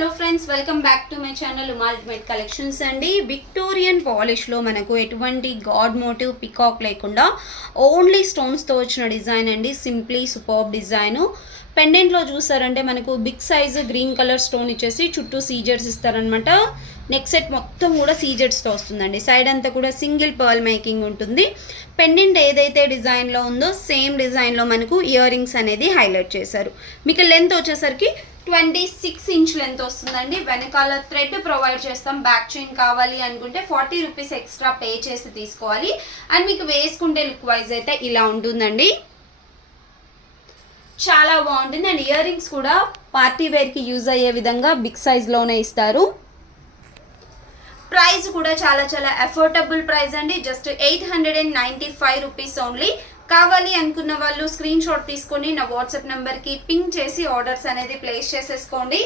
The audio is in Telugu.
Hello friends, welcome back to my channel Uma ultimate collections అండి. విక్టోరియన్ పాలిష్లో మనకు ఎటువంటి గాడ్ మోటివ్ పికాక్ లేకుండా ఓన్లీ స్టోన్స్తో వచ్చిన డిజైన్ అండి. Simply superb design. పెండెంట్లో చూసారంటే మనకు big size green colour stone ఇచ్చేసి చుట్టూ సీజర్స్ ఇస్తారనమాట. నెక్ సెట్ మొత్తం కూడా సీజర్స్తో వస్తుందండి. సైడ్ అంతా కూడా సింగిల్ పర్ల్ మేకింగ్ ఉంటుంది. పెండెంట్ ఏదైతే డిజైన్లో ఉందో సేమ్ డిజైన్లో మనకు ఇయర్ రింగ్స్ అనేది హైలైట్ చేశారు. మీకు లెంత్ వచ్చేసరికి 26 ఇంచ్ లెంత్ వస్తుందండి. వెనకాల థ్రెడ్ ప్రొవైడ్ చేస్తాం. బ్యాక్ చైన్ కావాలి అనుకుంటే 40 రూపీస్ ఎక్స్ట్రా పే చేసి తీసుకోవాలి. అండ్ మీకు వేసుకుంటే లుక్ వైజ్ అయితే ఇలా ఉంటుందండి. చాలా బాగుంటుంది. అండ్ ఇయర్ రింగ్స్ కూడా పార్టీ వేర్కి యూజ్ అయ్యే విధంగా బిగ్ సైజ్లోనే ఇస్తారు. ప్రైస్ కూడా చాలా చాలా అఫోర్డబుల్ ప్రైస్ అండి. Just 895 rupees only. కావాలి అనుకున్న వాళ్ళు స్క్రీన్ షాట్ తీసుకొని నా వాట్సాప్ నెంబర్కి పింక్ చేసి ఆర్డర్స్ అనేది ప్లేస్ చేసేసుకోండి.